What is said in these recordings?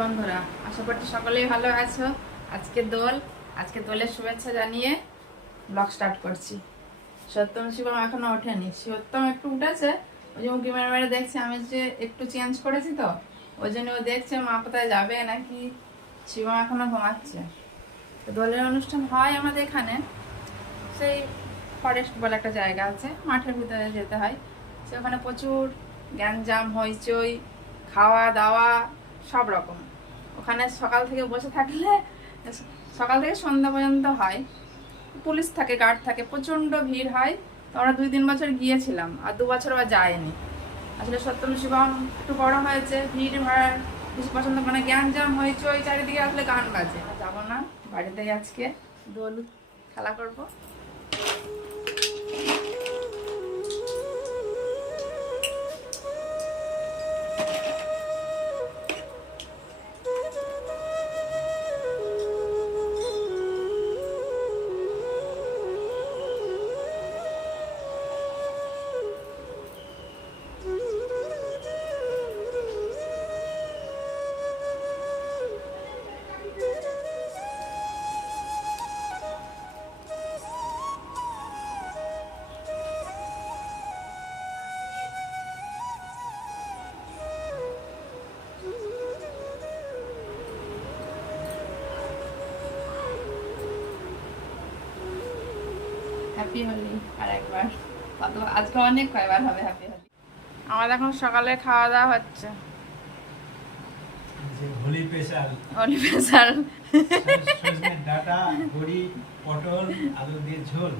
বন্ধুরা, আশা করছি সকলেই ভালো আছো। আজকে দোলের শুভেচ্ছা জানিয়ে ব্লগ স্টার্ট করছি। সত্যম শিবম এখনো ওঠেনি। সত্যম একটু উঠেছে, ওই যে উঁকি মেরে মেরে দেখছে আমি যে একটু চেঞ্জ করেছি, তো ওই জন্য ও দেখছে মা কোথায় যাবে নাকি। শিবম এখনো ঘুমাচ্ছে। তো দোলের অনুষ্ঠান হয় আমাদের এখানে, সেই ফরেস্ট বলে একটা জায়গা আছে, মাঠের ভিতরে যেতে হয়। সেখানে প্রচুর গ্যাঞ্জাম, হইচই, খাওয়া দাওয়া সব রকম। ওখানে সকাল থেকে বসে থাকলে সকাল থেকে সন্ধ্যা পর্যন্ত হয়। পুলিশ থাকে, গার্ড থাকে, প্রচণ্ড ভিড় হয়। তো আমরা 2-3 বছর গিয়েছিলাম, আর 2 বছর আবার যায়নি। আসলে সত্যম শিবম একটু বড় হয়েছে, ভিড় ভাড় বেশি পছন্দ করে না, গ্যাঞ্জাম হইচই চারিদিকে আসলে গান বাজে। যাবো না, বাড়িতেই আজকে দোল খেলা করবো। হ্যাপি হোলি আর একবার, আজকে অনেক কয়বার হবে হ্যাপি হোলি। আমাদের এখন সকালে খাওয়া দাওয়া হচ্ছে হোলি স্পেশাল সজনে ডাঁটা, বড়ি, পটল, আলু দিয়ে ঝোল,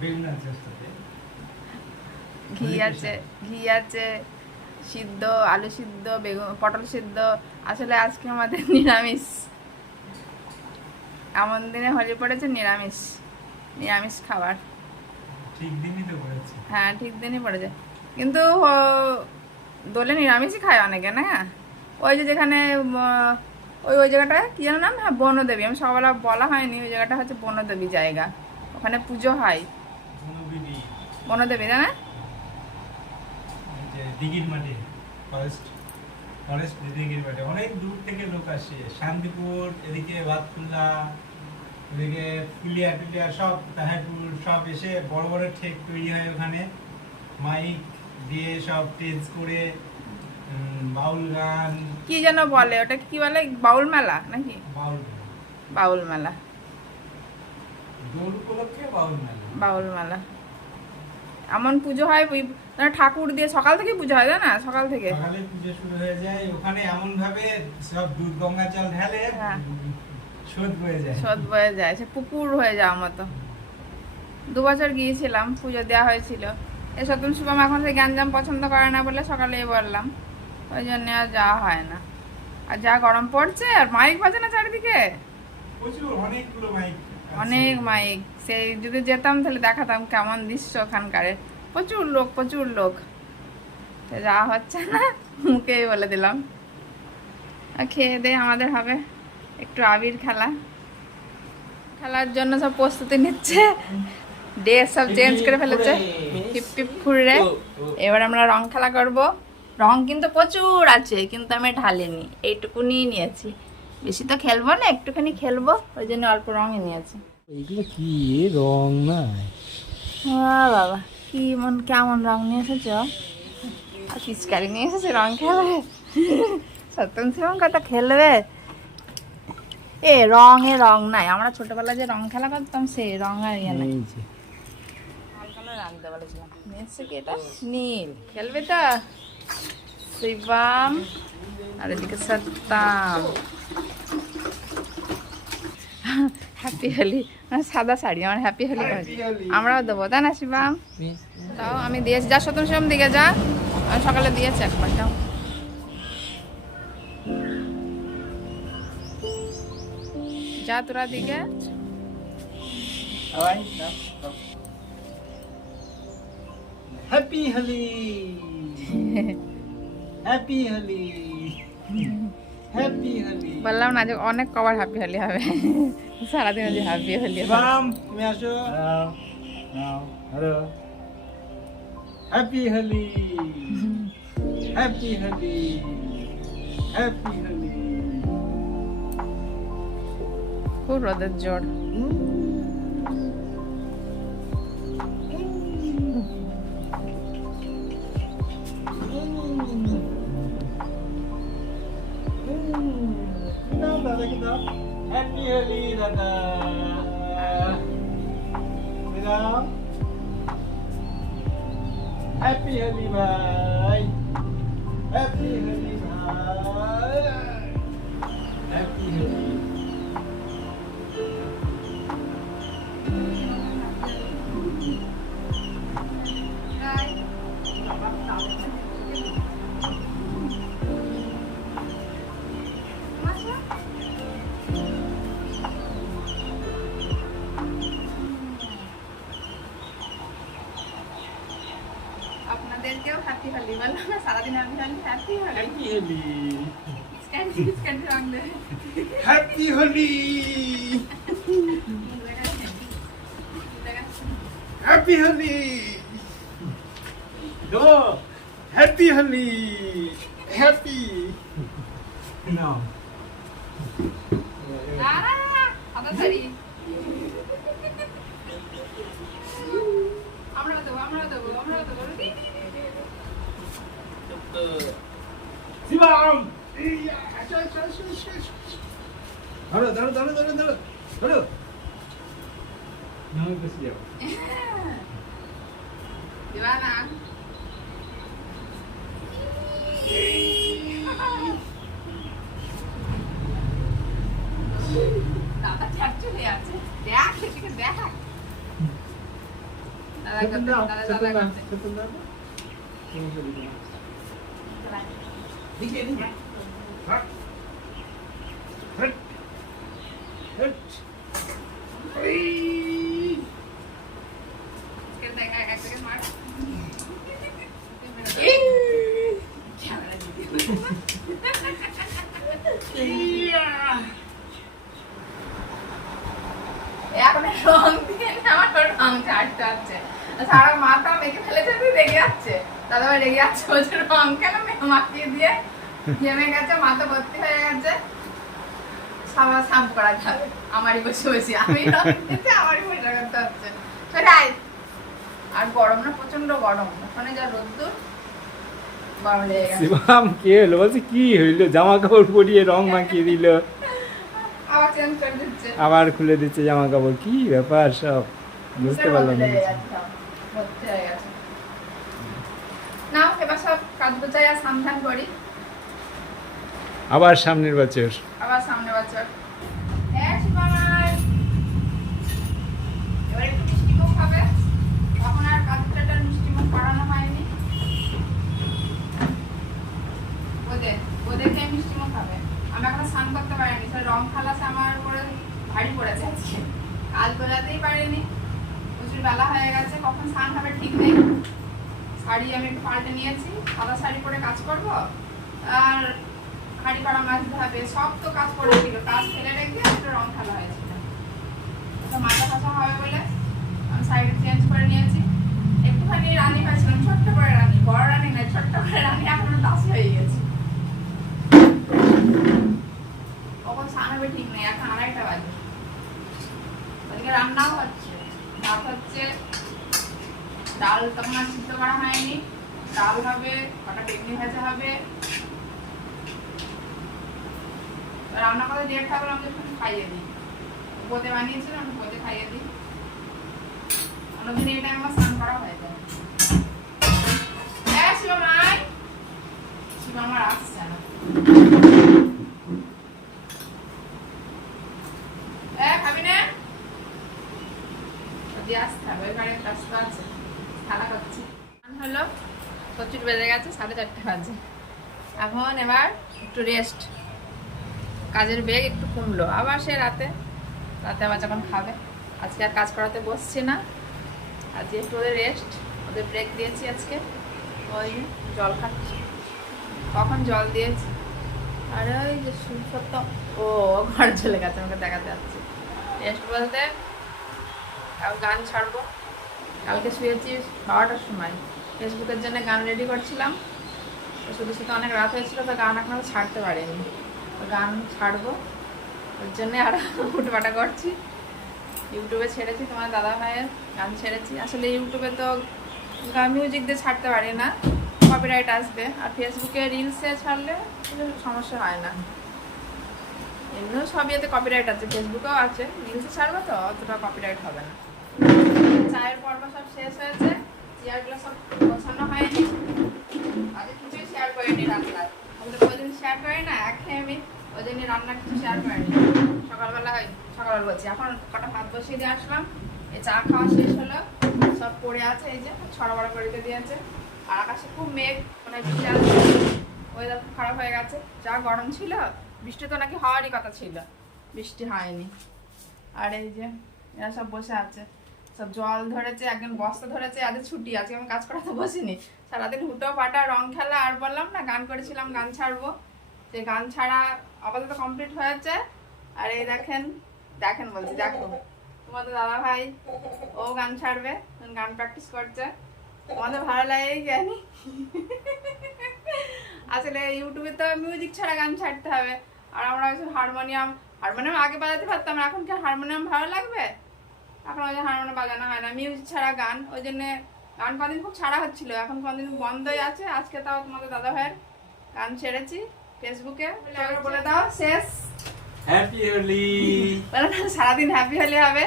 বেগুন আছে সাথে, ঘি আছে, সিদ্ধ আলু সিদ্ধ, বেগুন পটল সিদ্ধ। আসলে আজকে আমাদের নিরামিষ, এমন দিনে হোলি পড়েছে, নিরামিষ খাবার। ঠিক দিনই তো করেছে। হ্যাঁ, ঠিক দিনই পড়েছে, কিন্তু দোলে নিরামিষই খায় অনেকে না। ওই যে যেখানে ওই জায়গাটা কি জানো নাম, হ্যাঁ বনদেবী, আমি সকালবেলা বলা হয়নি, ওই জায়গাটা হচ্ছে বনদেবী জায়গা, ওখানে পুজো হয়। বনদেবী তাই না? দিঘির মাঠে, ফরেস্ট দিঘির মাঠে অনেক দূর থেকে লোক আসে। শান্তিপুর, এদিকে বাতকুল্লা, এদিকে ফুলিয়া টুলিয়া সব, তাহারপুর সব এসে বড় বড় ঠেক তৈরি হয় ওখানে, মাইক দিয়ে সব টেজ করে বাউল গান, কি যেন বলে ওটা, কি বলে, বাউল মেলা নাকি? বাউল মেলা, দোল উপলক্ষে বাউল মেলা। এমন পুজো হয়, ঠাকুর দিয়ে সকাল থেকে পুজো হয়, তাই না? সকাল থেকে সকালে পুজো শুরু হয়ে যায় ওখানে, এমন ভাবে সব দুধ গঙ্গা জল ঢালে, শোধ বয়ে যায়, সে পুকুর হয়ে যাওয়ার মতো। 2 বছর গিয়েছিলাম, পুজো দেওয়া হয়েছিল। এই সত্যম শুভম এখন সেই গ্যাঞ্জাম পছন্দ করে না বলে সকালেই বললাম, ওই জন্য আর যাওয়া হয় না। আর যা গরম পড়ছে, আর মাইক বাজে না চারিদিকে, প্রচুর অনেকগুলো মাইক, অনেক মাইক। সেই যদি যেতাম তাহলে দেখাতাম কেমন দৃশ্য ওখানকার। প্রচুর লোক, যাওয়া হচ্ছে না, মুখেই বলে দিলাম। আর খেয়ে দিয়ে আমাদের হবে একটু আবির খেলার জন্য সব প্রস্তুতি নিচ্ছে, ড্রেস সব চেঞ্জ করে ফেলেছে, পিপ পিপ ঘুরে। এবার আমরা রং খেলা করব। রং কিন্তু প্রচুর আছে, কিন্তু আমি ঢালিনি, এইটুকুনি নিয়েছি, বেশি তো খেলবো না, একটুখানি খেলবো, ওই জন্য অল্প রঙই নিয়েছি। এইগুলো কি রং না বাবা, কেমন রং নিয়ে এসেছ? আর পিচকারি নিয়ে এসেছে রং খেলবে? সত্যম শিবম কত খেলবে? রং নাই, আমরা ছোটবেলায় যে রং খেলা করতাম সেই রং আর ইয়ে নাই। আনতে বলেছিলাম, কি এটা নীল, খেলবে তো শিবম। আর এদিকে সত্যম, হ্যাপি হোলি, সাদা শাড়ি, আমার হ্যাপি হোলি। আমরাও দেবো তাই না শিবম? তাও আমি দিয়েছি, যা সত্যম শিবম দিকে যা, আমি সকালে দিয়েছি একবার, যাও যা তোরা দিকে। Happy Holi, happy Holi, happy Holi. বললাম না যে অনেক কবার হ্যাপি হোলি হবে, সারাদিন যে হ্যাপি হোলি। তুমি আসো, hello, happy Holi, happy Holi, happy Holi. খুব রোদের জোর। দাদাকে দাও হ্যাপি হোলি দাদা দাও হ্যাপি হোলি ভাই হ্যাপি হোলি ভাই হ্যাপি হোলি আপনাদেরকেও হ্যাপি হোলি বলো না, সারাদিন happy Holi happy Holi happy Holi স্ক্যান্ডি রং দে হ্যাপি হোলি হ্যাপি হোলি গো হ্যাপি হোলি হ্যাপি নাও আমরা দেবো শিবম ধরো ধরো ধরো ধরো ধরো ধরো নাও বসে যাও দিবানা দাদা ট্যাপ চলে আছে দেখ সেদিকে দেখ দাদা করতে দাদা করতে দিকে দিকে হট হট হট কে দেখা এক সেকেন্ড মার ক্যামেরা এখন রং দিয়ে আমার রং ছাড়তে হচ্ছে সারা মাথা মেখে ফেলেছে তুই রেগে যাচ্ছে দাদা ভাই রেগে যাচ্ছে ওই জন্য রং কেন মাখিয়ে দিয়ে জমে গেছে মাথা ভর্তি হয়ে গেছে সাবা শ্যাম্পু করা যাবে আমারই বসে বসে আমি রং দিতে আমারই পয়সা করতে হচ্ছে সেটাই আর গরম না প্রচন্ড গরম ওখানে যা রোদ্দুর গরম লেগে গেছে শিবম কি হলো বলছে কি হইলো জামা কাপড় পরিয়ে রং মাখিয়ে দিল আবার চেঞ্জ করে দিচ্ছে আবার খুলে দিচ্ছে জামা কাপড় কি ব্যাপার সব বুঝতে পারলাম না ভর্তি হয়ে গেছে না এবার সব কাজ গোছাই আর সাবধান করি আবার সামনের বছর আবার সামনে বছর হ্যাঁ শিবাই এবার একটু মিষ্টি মুখ হবে তখন আর কাজটার মিষ্টি মুখ করানো হয়নি ওদেরকে মিষ্টি মুখ হবে আমি এখনো স্নান করতে পারিনি সে রং খালাসে আমার উপরে ভারী পড়েছে আজকে কাল তোলাতেই পারিনি প্রচুর বেলা হয়ে গেছে কখন স্নান হবে ঠিক নেই শাড়ি আমি একটু পাল্টে নিয়েছি সাদা শাড়ি পরে কাজ করব আর হাঁড়ি করা মাজতে হবে সব তো কাজ করেছিল কাজ ফেলে রেখে একটু রং খেলা হয়েছিল তো মাথা ফাঁসা হবে বলে আমি সাইডে চেঞ্জ করে নিয়েছি একটুখানি রানি পাইছিলাম ছোট্ট করে রানি বড় রানি নয় ছোট্ট করে রানি এখনো দাসি হয়ে গেছে কখন স্নান হবে ঠিক নেই এখন 2:30 বাজে ওদিকে রান্নাও হচ্ছে ভাত হচ্ছে ডাল তখন আর সিদ্ধ করা হয়নি ডাল হবে কটা বেগুনি ভাজা হবে রান্না করে দিয়ে থাকলে আমি একটু খাইয়ে দিই বোঁদে বানিয়েছিলাম আমি বোঁদে খাইয়ে দিই অন্যদিন এই টাইম আমার স্নান করা হয়ে যায় হ্যাঁ শিবম আয় শিবম আমার আসছে না খাবি না দিয়ে আসতে হবে এবারে ব্যস্ত আছে খেলা করছি হলো প্রচুর বেজে গেছে 4:30 বাজে এখন এবার একটু রেস্ট কাজের বেগ একটু কমলো আবার সে রাতে আবার যখন খাবে আজকে আর কাজ করাতে বসছি না আজকে একটু ওদের রেস্ট ওদের ব্রেক দিয়েছি আজকে ওই জল খাচ্ছি কখন জল দিয়েছি আর ওই যে সত্য ও ঘর চলে গেছে আমাকে দেখাতে যাচ্ছে রেস্ট বলতে গান ছাড়বো কালকে শুয়েছি 12টার সময় ফেসবুকের জন্য গান রেডি করছিলাম শুধু শুধু অনেক রাত হয়েছিল তো গান এখনো ছাড়তে পারিনি তো গান ছাড়বো ওর জন্যে আর উঠবাটা করছি। ইউটিউবে ছেড়েছি তোমার দাদা ভাইয়ের গান ছেড়েছি। আসলে ইউটিউবে তো মিউজিক দিয়ে ছাড়তে পারি না, কপিরাইট আসবে। আর ফেসবুকে রিলসে ছাড়লে কোনো সমস্যা হয় না। এমনিও সব ইয়েতে কপিরাইট আছে, ফেসবুকেও আছে, রিলসে ছাড়বে তো অতটা কপিরাইট হবে না। চায়ের পর্ব সব শেষ হয়েছে, চেয়ারগুলো সব গোছানো হয়নি, আজ কিছুই শেয়ার করিনি রান্নার। আমরা ওই দিন শেয়ার করি না একঘেয়েমি, ওই দিনই রান্না কিছু শেয়ার করিনি। সকালবেলা বলছি, এখন কটা ভাত বসিয়ে দিয়ে আসলাম, এই চা খাওয়া শেষ হলো, সব পড়ে আছে, এই যে ছড়া বড়া করে দিয়েছে। আর আকাশে খুব মেঘ, মানে বৃষ্টি আসছে, ওয়েদার খুব খারাপ হয়ে গেছে। যা গরম ছিল, বৃষ্টি তো নাকি হওয়ারই কথা ছিল, বৃষ্টি হয়নি। আর এই যে এরা সব বসে আছে, সব জল ধরেছে, একজন বস্তা ধরেছে, আজ ছুটি আছে, আমি কাজ করাতে বসিনি। সারাদিন হুটো পাটা রং খেলা, আর বললাম না গান করেছিলাম, গান ছাড়বো, সেই গান ছাড়া আপাতত কমপ্লিট হয়েছে। আর এই দেখেন বলছি, দেখো তোমাদের দাদা ভাই ও গান ছাড়বে, গান প্র্যাকটিস করছে। তোমাদের ভালো লাগে জানি, আসলে ইউটিউবে তো মিউজিক ছাড়া গান ছাড়তে হবে। আর আমরা হারমোনিয়াম আগে বাজাতে পারতাম, এখন কি হারমোনিয়াম ভালো লাগবে? এখন ওই যে হারমোনিয়াম বাজানো হয় না, মিউজিক ছাড়া গান, ওই জন্যে গান কদিন খুব ছাড়া হচ্ছিল, এখন কদিন বন্ধই আছে। আজকে তাও তোমাদের দাদা ভাইয়ের গান ছেড়েছি ফেসবুকে। বলে দাও শেষ, হ্যাপি হোলি। সারাদিন হ্যাপি হোলি হবে।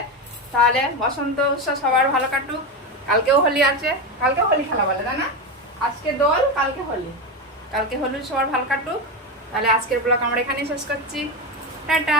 তাহলে বসন্ত উৎসব সবার ভালো কাটুক। কালকেও হোলি আছে, কালকেও হোলি খেলা বলে, তাই না? আজকে দোল, কালকে হোলি, কালকে হোলি সবার ভালো কাটুক। তাহলে আজকের ব্লগ আমরা এখানেই শেষ করছি, টাটা।